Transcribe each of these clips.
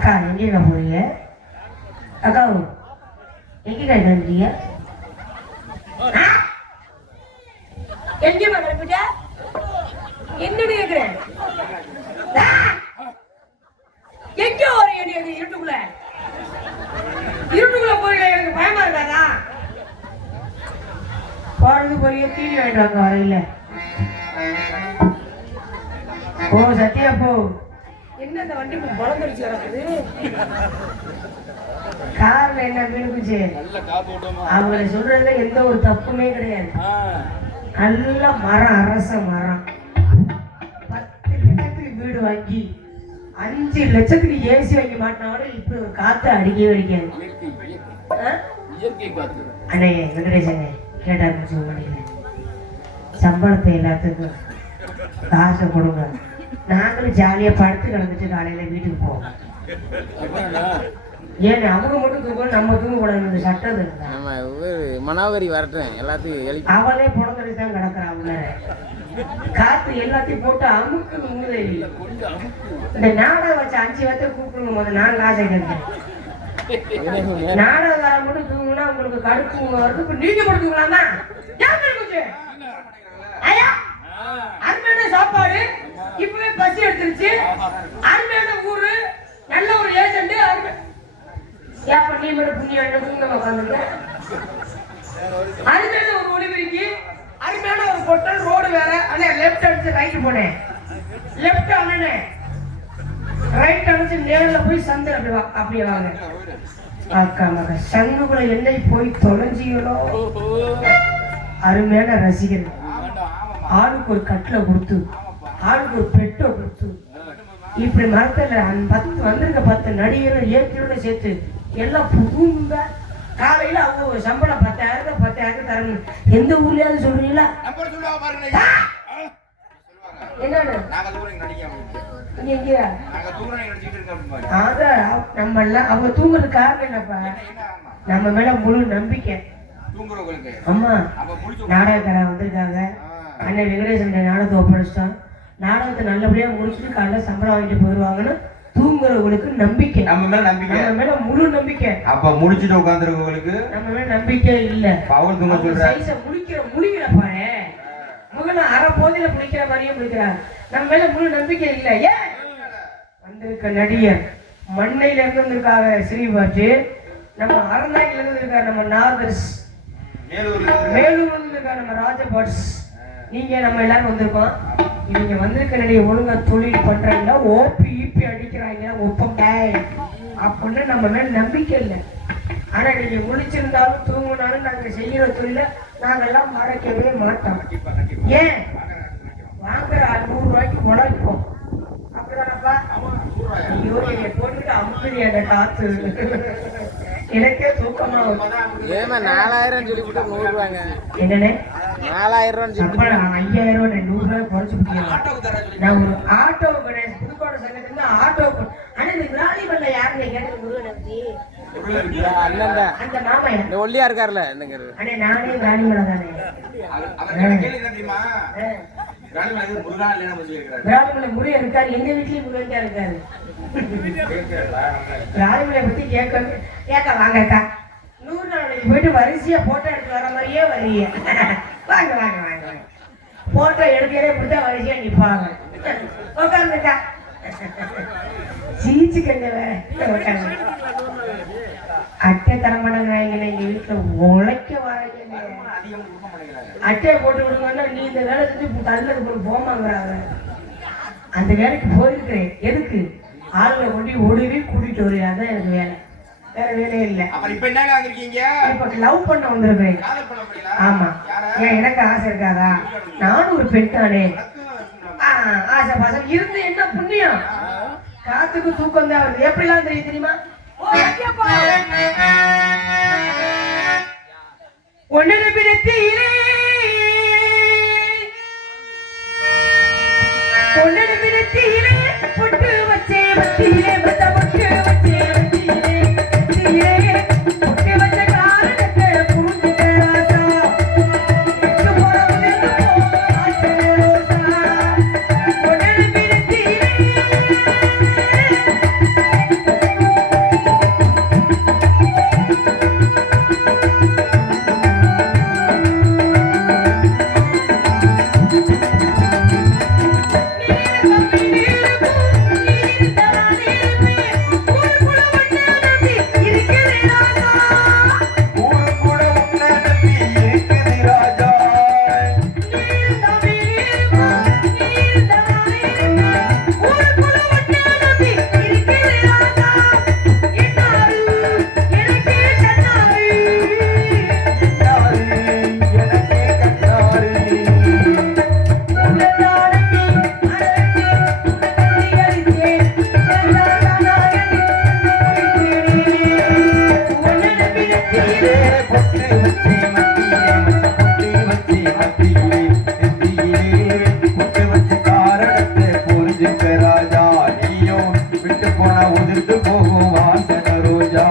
அக்கா எங்கேங்க போறீங்க? அக்கா எங்க கிளம்பிட்டீங்க? எங்கேயுமா கிளம்பிட்ட? என்னன்னு கேக்குறேன். எங்க வரீங்க? இருட்டுக்குள்ள போறீங்க. எனக்கு பயமா இருக்காதா? போறது போய் தீனி வாங்கிட்டு வாங்க வரையில. ஓ சத்தியா போ. என்ன இந்த வண்டி குழந்தைச்சு கிடக்குது? கார்ல என்ன மீனுக்குச்சு? அவங்களை சொல்றதுல எந்த ஒரு தப்புமே கிடையாது. நல்ல மரம், அரச மரம். 10 லட்சத்துக்கு வீடு வாங்கி 5 லட்சத்துக்கு ஏசி வாங்கி மாட்டினாவோட இப்படி ஒரு காத்து அடிக்கவே அடிக்காது. அண்ணே வெங்கடேசனே கேட்டாருன்னு சொல்ல மாட்டேங்கிறேன். சம்பளத்தை எல்லாத்துக்கும் காசை கொடுங்க. நாங்களும் ஜாலியா படுத்து கிடந்துட்டு காலையில வீட்டுக்கு போவோம். ஏன் அவங்க மட்டும் தூக்கணும், நம்ம தூங்க கூடாது. சட்டம் மனாவரி வரட்டேன் எல்லாத்தையும் அவளே புடங்கடி தான் கிடக்குறான். அவங்க காத்து எல்லாத்தையும் போட்டு அமுக்கு மூதை. இந்த நாடகம் வச்சு 5 வத்தை கூப்பிடுங்க. முதல்ல நான் காசை கேட்கிறேன். நாடகக்காரன் மட்டும் தூங்குனா உங்களுக்கு கடுப்பு வருது. இப்ப நீங்க படுத்துக்கலாமா? அருமையான சாப்பாடு, இப்பவே பசி எடுத்துருச்சு. அருமையான ஊரு, நல்ல ஒரு ஏஜென்ட். ஏப்ப நீ மட்டும் புண்ணியம் தூங்க உட்காந்துருக்க. அருமையான ஒரு ஒளிபெருக்கி, அருமையான ஒரு பொட்டல், ரோடு வேற. அண்ணே லெப்ட் அடிச்சு ரைட் போனேன். லெப்ட் அண்ணே ரைட் அடிச்சு நேரில் போய் சந்தை அப்படியே வாங்க. அக்கா மக சங்குக்குள்ள என்னை போய் தொலைஞ்சிகளோ. அருமையான ரசிகர். ஆளுக்கு ஒரு கட்டில கொடுத்து, ஆளுக்கு ஒரு பெட்டை கொடுத்து, இப்படி மரத்துல 10 வந்திருக்க 10 நடிகரும் இயற்கையோட சேர்த்து எல்லாம் புதுங்க. காலையில அவங்க சம்பளம் 10,000 தரணும். எந்த ஊர்லயாவது சொல்றீங்களா? அவங்க தூங்குறது காரணம் என்னப்பா? நம்ம மேல முழு நம்பிக்கை. அம்மா நாடகக்காரன் வந்திருக்காங்க. அண்ணன் வெங்கடேசன் நாடகத்தை ஒப்படைச்சிட்டோம். நாடகத்தை நல்லபடியா முடிச்சுட்டு காலைல சம்பளம் வாங்கிட்டு போயிடுவாங்கன்னு தூங்குறவங்களுக்கு நம்பிக்கை. நம்ம மேல முழு நம்பிக்கை. அப்ப முடிச்சுட்டு உட்காந்துருக்கவங்களுக்கு நம்ம மேல நம்பிக்கை இல்ல. முடிக்கிற பாரு முகல அரை போதில முடிக்கிற மாதிரியே முடிக்கிறாங்க. நம்ம மேல முழு நம்பிக்கை இல்ல. ஏன் வந்திருக்க நடிகர் மண்ணையில இருந்து வந்திருக்காங்க ஸ்ரீபாட்டு. நம்ம அறநாயில இருந்து இருக்காரு நம்ம நாதர்ஸ். மேலூர்ல இருந்து இருக்காரு நம்ம ராஜபாட்ஸ். நீங்க நம்ம எல்லாரும் வந்திருக்கோம். நீங்க வந்திருக்க நடிகை ஒழுங்கா தொழில் பண்றாங்கன்னா ஓபி ஈபி அடிக்கிறாங்க ஒப்பங்க அப்படின்னு நம்ம மேல நம்பிக்கை இல்லை. ஆனா நீங்க முடிச்சிருந்தாலும் தூங்கினாலும் நாங்க செய்யற தொழில நாங்கெல்லாம் மறைக்கவே மாட்டோம். ஏன் வாங்குற 100 ரூபாய்க்கு முளைப்போம். அப்படிதானப்பா? ஐயோ என்னை போட்டுட்டு அமுக்குது அந்த காத்து. எனக்கே தூக்கமா 4000 சொல்லிவிட்டு 100 ரூபாங்க. என்னன்னு 4000 5000 100 ரூபாய் குறைச்சு முடியும். நான் ஒரு ஆட்டோ புதுக்கோட்டை சங்கத்துல ஆட்டோ. ஆனா இந்த விராலிமல்ல யாருன்னு கேட்டது முருகன் அந்த மாமா ஒல்லியா இருக்காருல்ல. அண்ணே நானே விராலிமலை தானே. விராலிமலை முருகன் இருக்காரு. எங்க வீட்லயும் முருகன் தான் இருக்காரு. விராலிமலை பத்தி கேட்க வாங்கக்கா. 100 நாளைக்கு போயிட்டு வரிசையா போட்டோ எடுத்து வர மாதிரியே வரீங்க. வாங்க வாங்க வாங்க வாங்க. போட்டோ எடுக்கிறதே இப்படித்தான் வரிசையா நிப்பாங்க. உட்காந்துக்கா சீச்சுக்கங்க. உட்காந்து அட்டை தர மாட்டாங்க. எங்க வீட்டுல உழைக்க வாங்க. அட்டையை போட்டு விடுங்கன்னா நீ இந்த வேலை செஞ்சு தள்ளது போட்டு போமாங்கிறாங்க. அந்த வேலைக்கு போயிருக்கிறேன். எதுக்கு? ஆளுங்களை கொண்டு ஒடுவி கூட்டிட்டு வருவேன். அதான் எனக்கு வேலை. வேற வேலையே இல்லை. இப்ப லவ் பண்ண வந்திருக்கிறேன். ஆமா ஏன் எனக்கு ஆசை இருக்காதா? நானும் ஒரு பெண் தானே. ஆசை பாசம் இருந்து என்ன புண்ணியம்? காத்துக்கு தூக்கம் தான் வருது. எப்படிலாம் தெரியுமா? ஒன்னு பிடித்தீரே பொட்டு வச்சே வத்தீரே வந்த பொட்டு வச்சே வத்தீரே தீரே பொட்டு வச்ச காரணத்தை புரிஞ்சுக்க ராசா. எட்டு போறவங்க ஆசை ரோசா. ஒன்னு பிடித்தீரே ராஜா நீயும் விட்டு போன உதிர்ந்து போகும் வாசன ரோஜா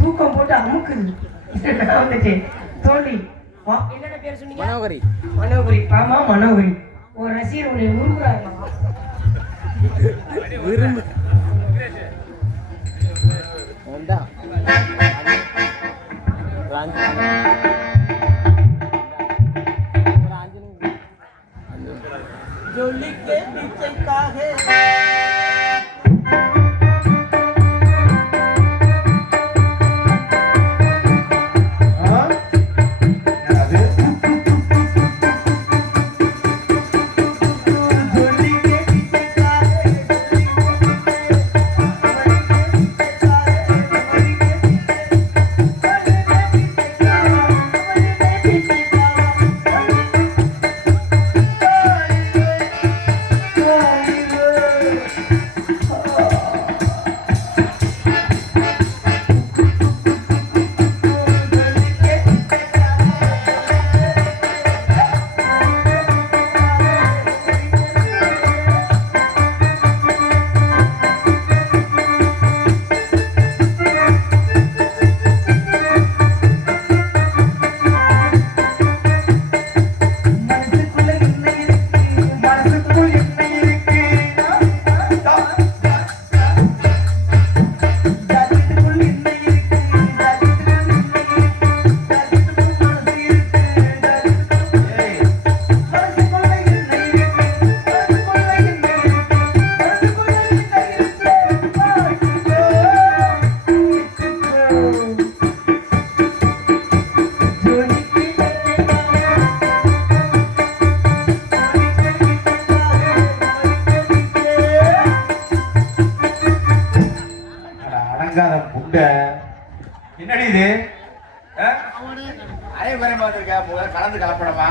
தூக்கம் போட்டு அமுக்குது. தோழி என்னென்ன பேர் சொன்னீங்க? மனோகரி. மனோகரி, ஆமா மனோகரி. ஒரு ரசிகர் உன்னை உருகுறாங்க. விரும்பு என்னடி இது? அதே மாதிரி பார்த்துருக்கா கலந்து கலப்படமா?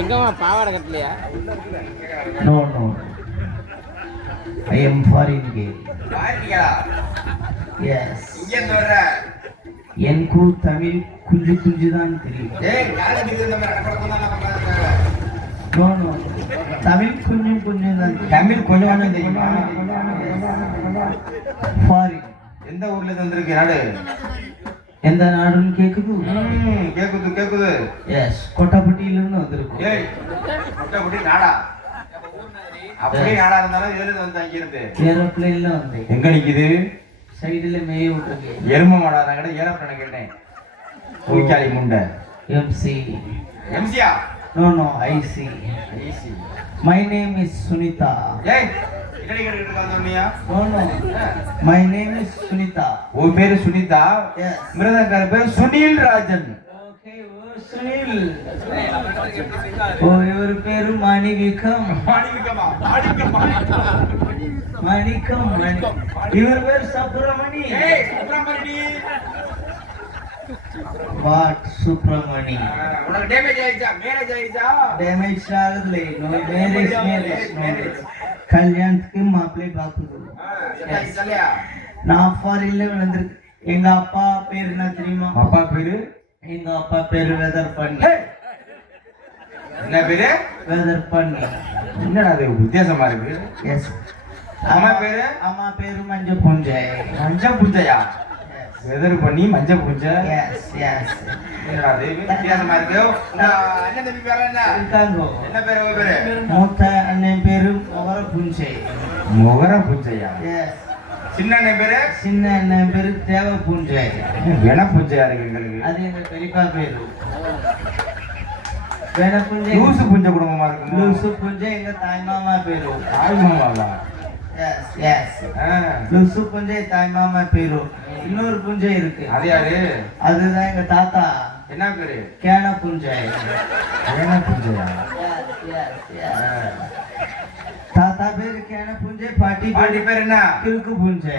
எங்கம்மா பாவாடை கட்டலையா? No no I am foreign girl. பாரியா? எஸ். இங்க சொல்ற எனக்கு தமிழ் குஞ்சு குஞ்சு தான் தெரியும். ஏய் யாருக்கு இந்த மாதிரி கலப்படம் தான் பண்றாங்க? நோ நோ தமிழ் கொஞ்சம் கொஞ்சம் தான். தமிழ் கொஞ்சம் கொஞ்சம் தெரியுமா? ஃபாரின். எந்த ஊர்ல இருந்து வந்திருக்கு நாடு? எந்த நாடுன்னு கேக்குது? கேக்குது கேக்குது. எஸ் கொட்டாப்பட்டியில இருந்து வந்திருக்கோம். ஏய் கொட்டாப்பட்டி நாடா? அப்படியே நாடா இருந்தாலும் இதுல இருந்து வந்து அங்க இருந்து ஏரோப்ளேன்ல வந்து. எங்க நிக்குது? சைடுல மேய விட்டுருக்கு. எரும மாடாதான் கூட ஏரோப்ளேன் கேட்டேன். பூச்சாலி முண்டை. எம்சி. எம்சியா? No no I see. I see. My name is Sunita. ஏய் என்னடி கேட்டுட்டு வந்தோம்னியா? No no my name is Sunita. உன் பேரு சுனிதா? எஸ். மிருதங்கார பேரு சுனில் ராஜன். ஓகே ஓ సునీల్ ఓ ఎవరి పేరు మాణివికం மாணிக்கமா மாணிக்கமா మాణికం ఇవరి పేరు సుబ్రమణి ஏய் சுப்ரமணி వాట్ సుబ్రమణి உனக்கு டேமேஜ் ஆயிடுச்சா மேரேஜ் ஆயிடுச்சா ಡ್ಯಾಮೇಜ್ ಆಗಲಿ ನೋ ಮ್ಯಾರೇಜ್ கல்யாணத்துக்கு மாப்பிள்ளை பார்க்குது என்னாச்சு சொல்லியா நான் ஃபாரின்ல வந்திருக்கு எங்க அப்பா பேர் என்ன தெரியுமா அப்பா பேரு எங்க அப்பா பேரு வெதர் பண்ணி என்ன பேரு வெதர் பண்ணி என்னடா அது வித்தியாசமா இருக்கு எஸ் அம்மா பேரு அம்மா பேரு மஞ்ச புஞ்சை மஞ்ச பூஞ்சையா வெதர் பண்ணி மஞ்ச பூஞ்சை எஸ் எஸ் என்னடா அது வித்தியாசமா இருக்கு என்ன தம்பி பேரு என்ன இருக்காங்க என்ன பேரு உங்க பேரு மூத்த அண்ணன் பேரு முகர புஞ்சை முகர பூஞ்சையா எஸ் சின்ன அண்ணன் பேரு சின்ன அண்ணன் பேரு தேவ புஞ்சை வென பூஞ்சையா இருக்கு எங்களுக்கு அது எங்க பெரியப்பா பேரு வேண புஞ்சை லூசு பூஞ்சை குடும்பமா இருக்கு லூசு புஞ்சை எங்க தாய் மாமா பேரு தாய் மாமாவா எஸ் எஸ் லூசு புஞ்சை தாய் மாமா பேரு இன்னொரு புஞ்சை இருக்கு அது யாரு அதுதான் எங்க தாத்தா என்ன பேரு கேன புஞ்சை வென பூஞ்சையா தாத்தா பேரு கேன புஞ்சை பாட்டி பாட்டி பேர் என்ன கிறுக்கு புஞ்சை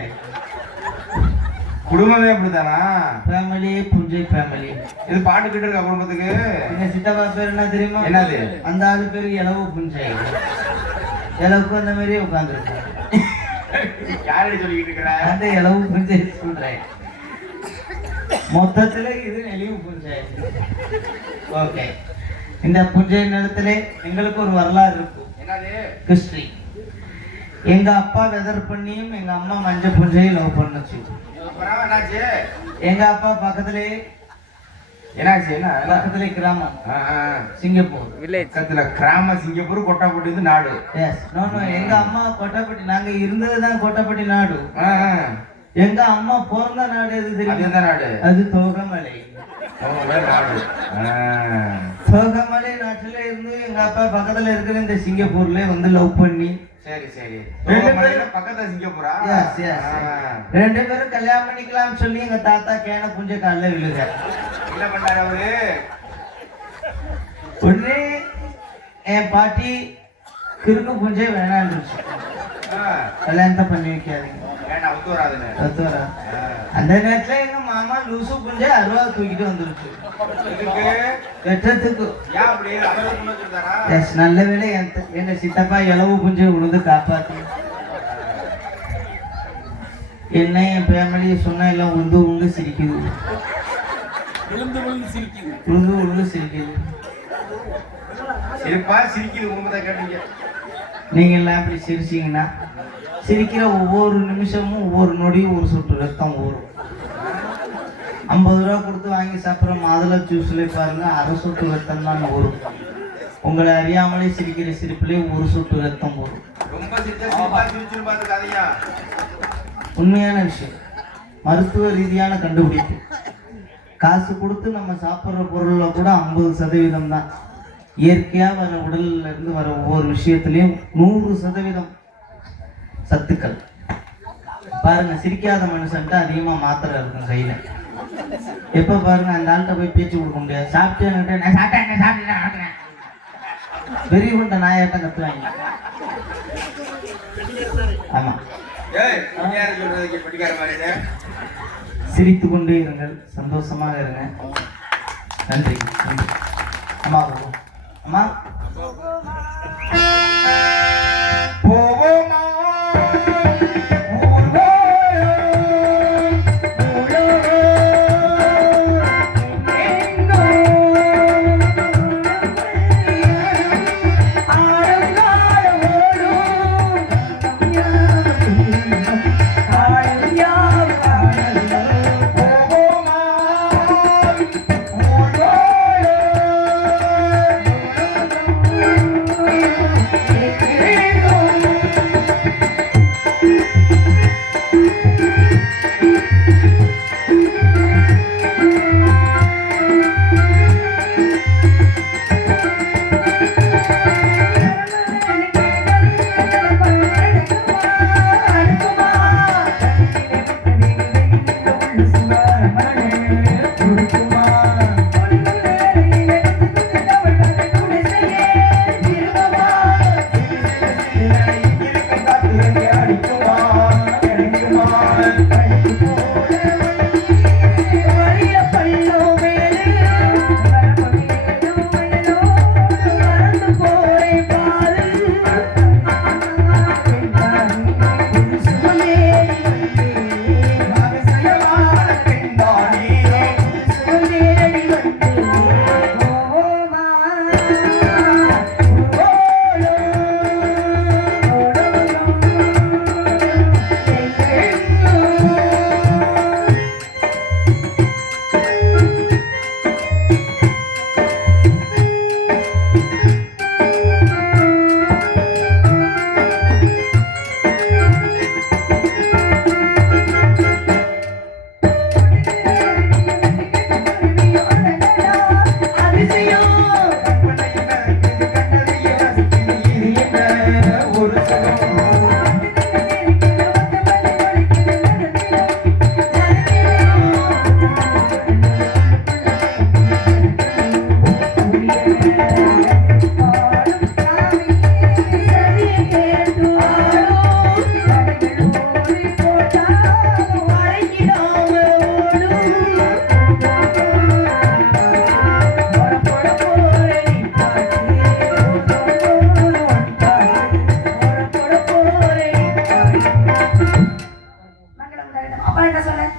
குடும்பமே அப்படித்தானா ஃபேமிலி புஞ்சை ஃபேமிலி இது பாட்டுக்கிட்டு இருக்கா குடும்பத்துக்கு எங்க சித்தப்பா பேர் என்ன தெரியுமா என்னது அந்த ஆளு பேரு இலவு புஞ்சை இலவுக்கு அந்த மாதிரி உட்காந்துருக்கு யாரடி சொல்லிக்கிட்டு இருக்கிற அந்த இலவு புஞ்சை சொல்றேன் மொத்தத்துல இது நெளிவு புஞ்சை ஓகே இந்த புஞ்சை இடத்துல எங்களுக்கு ஒரு வரலாறு இருக்கும் என்னது ஹிஸ்டரி எங்க அப்பா வெதர் பண்ணியும் எங்க அம்மா மஞ்ச புஞ்சையும் லவ் பண்ணுச்சு அப்புறம் என்னாச்சு எங்க அப்பா பக்கத்திலே என்னாச்சு என்ன பக்கத்திலே கிராமம் சிங்கப்பூர் பக்கத்துல கிராம சிங்கப்பூர் கொட்டாப்பட்டி வந்து நாடு எஸ் நோ எங்க அம்மா கொட்டப்பட்டி நாங்க இருந்ததுதான் கொட்டப்பட்டி நாடு எங்க அம்மா பிறந்த நாடு எது அது தெரியும் எந்த நாடு அது தோகமலை நாடு தோகமலை நாட்டுல இருந்து எங்க அப்பா பக்கத்துல இருக்கிற இந்த சிங்கப்பூர்ல வந்து லவ் பண்ணி சரி சரி ரெண்டு பேரும் பக்கத்துல சிங்கப்பூரா எஸ் எஸ் ரெண்டு பேரும் கல்யாணம் பண்ணிக்கலாம்னு சொல்லி எங்க தாத்தா கேன புஞ்ச காலில் விழுக என்ன பண்ணாரு அவரு உடனே என் பாட்டி கிறுக்கு புஞ்சை வேணான்னு கல்யாணத்தை பண்ணி வைக்காதீங்க வேணா ஒத்து வராதுன்னு ஒத்துவரா? அந்த நேரத்துல எங்க மாமா லூசு புஞ்சை 60 தூக்கிட்டு வந்துருச்சு இதுக்கு வெட்டத்துக்கு ஏன் அப்படி அளவு கொண்டு வச்சிருந்தாரா எஸ் நல்ல வேளை எங்க சித்தப்பா இலவு புஞ்சை உழுந்து காப்பாத்து என்ன என் ஃபேமிலியை சொன்னா எல்லாம் உழுந்து உழுந்து சிரிக்குது உழுந்து சிரிக்குது சிரிப்பா சிரிக்குது குடும்பத்தை கேட்டீங்க நீங்க எல்லாம் இப்படி சிரிச்சீங்கன்னா சிரிக்கிற ஒவ்வொரு நிமிஷமும் ஒவ்வொரு நொடியும் ஒரு சொட்டு ரத்தம் ஊறும் 50 ரூபா கொடுத்து வாங்கி சாப்பிட்ற மாதுளை ஜூஸ்ல பாருங்க அரை சொட்டு ரத்தம் தான் ஊறும் உங்களை அறியாமலே சிரிக்கிற சிரிப்புலேயே ஒரு சொட்டு ரத்தம் ஊறும் ரொம்ப சிரிச்சா சிரிப்பா சிரிச்சுன்னு பாத்துக்காதீங்க உண்மையான விஷயம் மருத்துவ ரீதியான கண்டுபிடிப்பு காசு கொடுத்து நம்ம சாப்பிட்ற பொருள்ல கூட 50% தான் இயற்கையா வர உடல்ல இருந்து வர ஒவ்வொரு விஷயத்திலையும் 100% சத்துக்கள் பாருங்க சிரிக்காத மனுஷன்ட்டு அதிகமா மாத்திரை இருக்கும் கையில எப்ப பாருங்க அந்த ஆள்கிட்ட போய் பேச்சு கொடுக்க முடியாது சாப்பிட்டேன் நான் சாப்பிட்டேன் பெரிய கொண்ட நாயாட்டம் கத்துவாங்க ஆமா ஏய் யார் சொல்றதுக்கு படிக்கார மாதிரி சிரித்து கொண்டே இருங்கள் சந்தோஷமாக இருங்க நன்றி நன்றி அம்மா போவோம் அம்மா போவோமா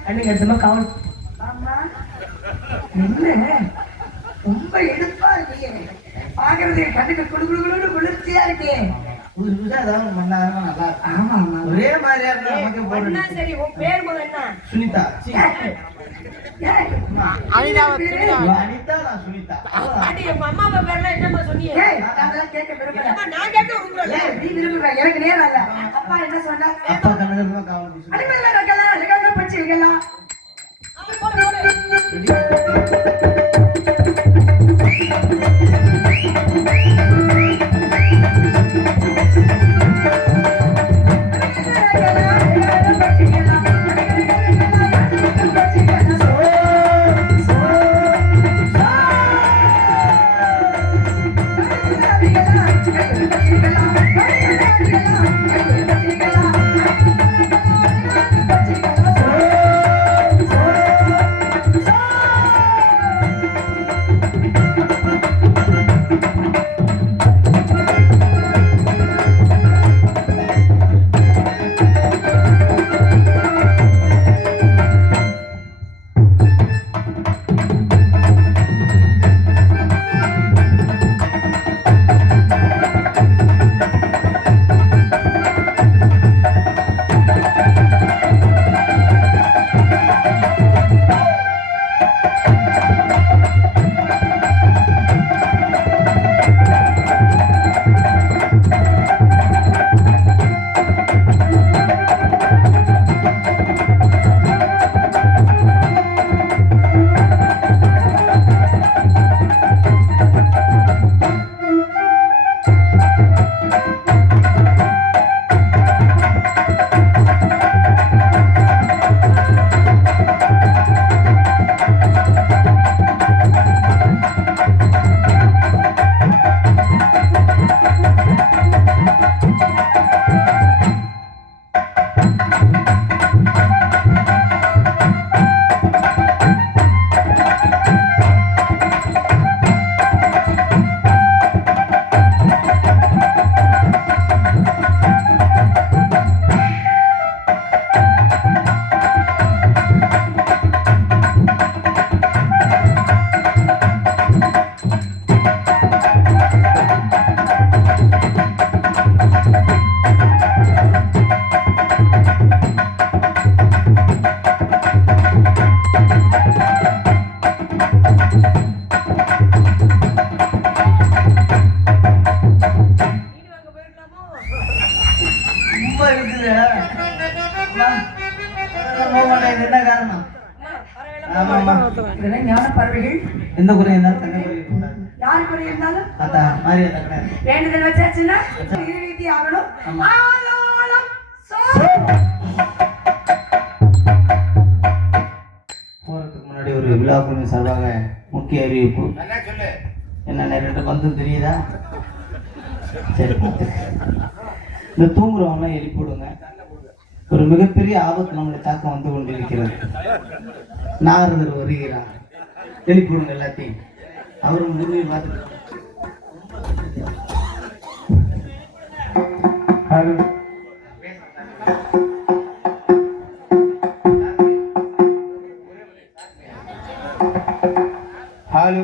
கண்ணுக்கு எடுத்தமா காவல். ஆமா என்ன ரொம்ப எடுப்பா இருக்கீங்க, பாக்குறது கண்ணுக்கு குடு குடு குடு குளிர்ச்சியா இருக்கு. புதுசு புதுசா ஏதாவது பண்ணாதான் நல்லா இருக்கும். ஆமா ஆமா ஒரே மாதிரியா இருந்தா நமக்கு போர் என்ன அடிக்கும். சரி உன் பேர் முதல்ல என்ன? சுனிதா சீ. ஏய், அனிதா நான் சுனிதா. ஆண்டி, உங்க அம்மா அப்பா பேர்லாம் என்னம்மா சொன்னீங்க? ஏய், அதெல்லாம் கேட்க விரும்பல. அம்மா, நான் கேட்க விரும்புறேன். ஏய், நீ விரும்புற, எனக்கு நேரம் இல்ல. அப்பா என்ன சொன்னா? அப்பா கண்ணு தான் காவல் புடிச்சு. அடிமையில இருக்கலாம், அழகாக பச்சு வைக்கலாம். போடு, போடு. என்ன காரணம்? ஆமாமா. இதெல்லாம் ஞான பறவைகள். எந்த குறை இருந்தாலும் தங்க குறை கூடாது. யார் குறை இருந்தாலும் அத்தா மாரியா தக்கன. வேண்டுதல் வச்சாச்சுன்னா ரீதி ஆகணும். ஆமா. ஆலோலம் சோ. போறதுக்கு முன்னாடி ஒரு விழா குழு சார்பாக முக்கிய அறிவிப்பு. என்ன சொல்லு? என்ன ரெண்டு வந்து தெரியுதா? சரி. இந்த தூங்குறவங்களாம் எழுப்பி விடுங்க. ஒரு மிகப்பெரிய ஆபத்து நம்மளை தாக்க வந்து கொண்டிருக்கிறது. நாரதர் வருகிறார். எழுப்பி விடுங்க எல்லாத்தையும். அவரும் முருகை பார்த்துட்டு ஹலோ